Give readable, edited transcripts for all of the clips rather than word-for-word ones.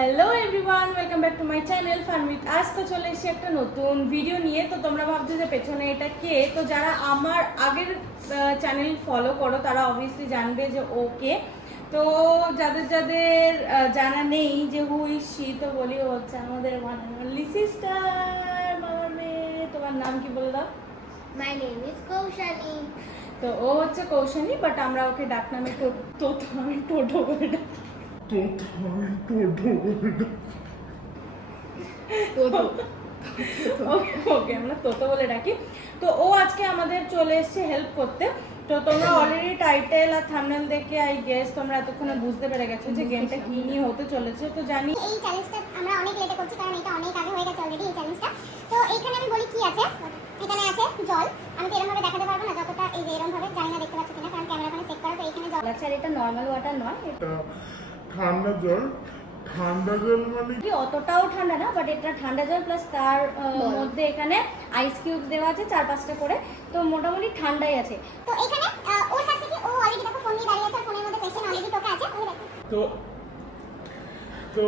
Hello everyone, welcome back to my channel fun with আজ। তো চলে এসেছি একটা নতুন ভিডিও নিয়ে। তো তোমরা ভাবছো যে পেছনে এটা কে? তো যারা আমার আগের চ্যানেল ফলো করো তারা অবভিয়াসলি জানবে যে ও কে। তো যাদের যাদের জানা নেই যে হু ইজ শি, তো বলি ও হচ্ছে আমাদের ওয়ান অ্যান্ড অনলি সিস্টার, মামার মেয়ে। তোমার নাম কি বলে দাও? My name is Kaushani. তো ও হচ্ছে কৌশানী, বাট আমরা ওকে ডাকনামে আমি টোটো বলে ডাকি। ওকে আমরা তোতো বলে ডাকি। তো ও আজকে আমাদের চলে এসেছে হেল্প করতে। তো তোমরা অলরেডি টাইটেল আর থাম্বনেল দেখে আই গেস তোমরা এতক্ষণে বুঝতে পেরে গেছো যে গেমটা কি নিয়ে হতে চলেছে। তো জানি এই চ্যালেঞ্জটা আমরা অনেক লেটে করছি কারণ এটা অনেক আগে হয়ে গেছে অলরেডি এই চ্যালেঞ্জটা। তো এইখানে আমি বলি কি আছে, এখানে আছে জল। আমি তো এরকম ভাবে দেখাতে পারবো না, যতটা এই যে এরকম ভাবে জানি না দেখতে পাচ্ছ কিনা কারণ ক্যামেরাখানে চেক করা। তো এখানে জল আছে আর এটা নরমাল ওয়াটার নয়, এটা ঠান্ডা জল। ঠান্ডা জল মানে অতটাও ঠান্ডা না, বাট এটা ঠান্ডা জল প্লাস তার মধ্যে এখানে আইস কিউব দেওয়া আছে 4-5টা করে। তো মোটামুটি ঠান্ডাই আছে। তো এখানে ওর কাছে কি ও অলরেডি দেখো ফোন নিয়ে দাঁড়িয়ে আছে, ফোনের মধ্যে কোশ্চেন অলরেডি তোকে আছে। ওই দেখো তো তো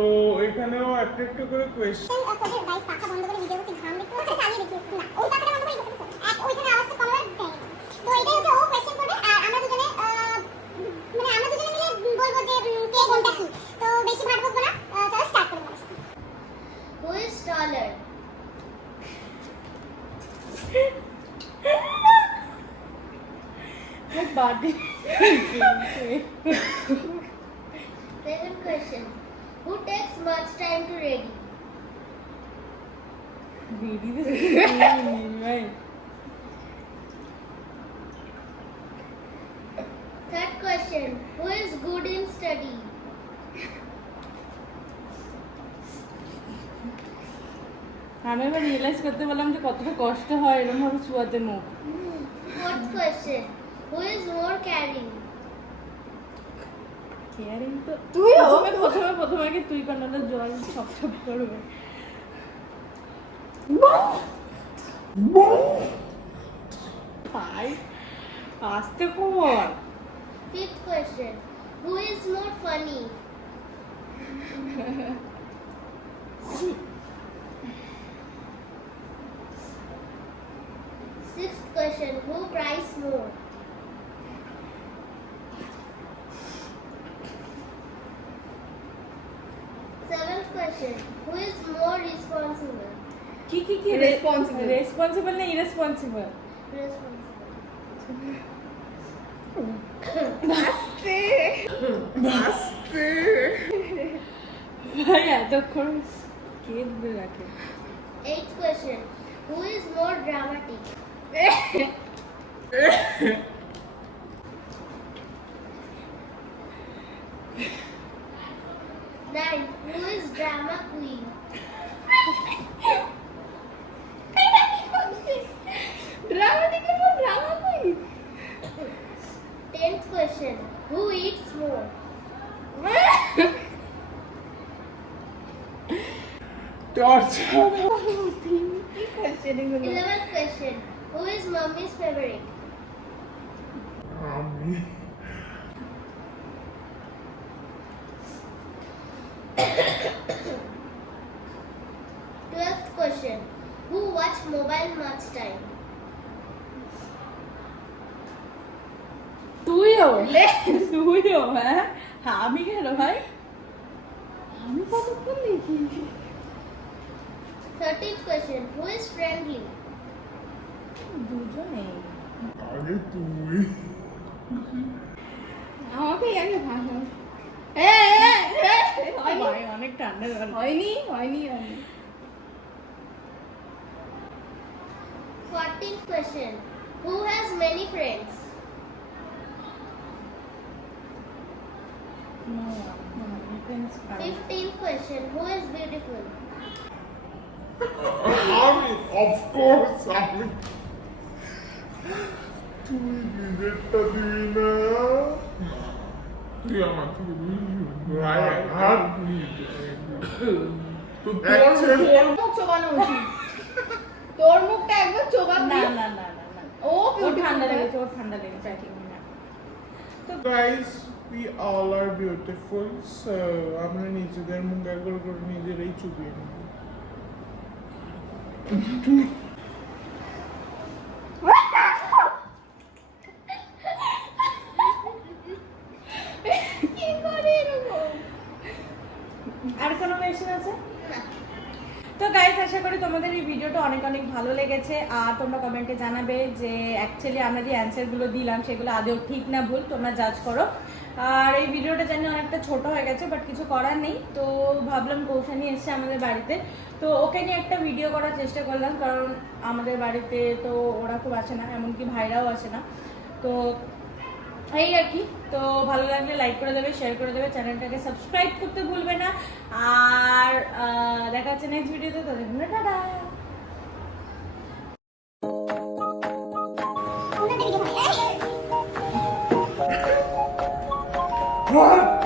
এখানেও একটা একটা করে কোয়েশ্চেন। তোদের গাইস পাখা বন্ধ করে ভিডিও করতে ঘাম দেখতে পাচ্ছ, চালিয়ে দেখি না ওই পাখাটা বন্ধ করে দেখতে পাচ্ছ এক ওইখানে আওয়াজটা কমাবে দেয়। তো এটাই হচ্ছে ও কোশ্চেন করবে আর আমরা দুজনে মিলে বলবো যে কে কোনটা কি। তো বেশি ভাট বকবো না, চলো স্টার্ট করি। Who is taller? বাড়ি Second question. Who takes much time to ready? Third question. Who is good in study? আমি এবার রিয়েলাইজ করতে পারলাম যে কতটা কষ্ট হয় এরকম ভাবে চুয়াতে মুখ। Fourth question. Who is more caring? Caring তো তুইও প্রথমে আগে তুই কান্নাটা জল সব করবে। ভাই আসতে কর। Fifth question. Who is more funny? Sixth question. Who cries more? Seventh question. Who is more responsible? কি রেসপন্সিবল না ইরেসপন্সিবল? Responsible. ভাই এতক্ষণ কে ধরে রাখে? Eighth question. Who is more dramatic? Ninth. Who is drama queen? Drama কই? 10th question. Who eats more? Torture. 11th question. Who is mommy's favorite? আমি 12th question. Who watch mobile much time? তুইও হ্যাঁ? আমি কেন ভাই? আমি কতক্ষণ লিখি? 13th question. Who is friendly? দুজনে আগে তুই। আমাকে আগে ভালো অনেক ঠান্ডা হয়নি 14th question. Who has many friends? No, 15th question. Who is beautiful? আমি অফকোর্স আমি। তুই নিজেরটা দিবি না, তুই আমার থেকে তোর মুখটা একবার চোবাবি। না ও ঠান্ডা লেগেছে, ওর ঠান্ডা লেগেছে। Guys we all are beautiful, so আমরা নিজেদের মুখ একবার করে নিজেরাই চুপিয়ে নেব। আর কোনো কোয়েশ্চেন আছে? তো গাইস, আশা করি তোমাদের এই ভিডিওটা অনেক অনেক ভালো লেগেছে। আর তোমরা কমেন্টে জানাবে যে অ্যাকচুয়ালি আমরা যে অ্যান্সারগুলো দিলাম সেগুলো আদৌ ঠিক না ভুল, তোমরা জাজ করো। আর এই ভিডিওটা জানি অনেকটা ছোট হয়ে গেছে, বাট কিছু করার নেই। তো ভাবলাম কৌশানী এসছে আমাদের বাড়িতে, তো ওকে নিয়ে একটা ভিডিও করার চেষ্টা করলাম, কারণ আমাদের বাড়িতে তো ওরা খুব আসে না, এমনকি ভাইরাও আসে না। তো এই আর কি। তো ভালো লাগলে লাইক করে দেবে, শেয়ার করে দেবে, চ্যানেলটাকে সাবস্ক্রাইব করতে ভুলবে না। আর দেখা হচ্ছে নেক্সট ভিডিওতে। তাদের জন্য টাটা। অন্য একটা ভিডিও হবে। What?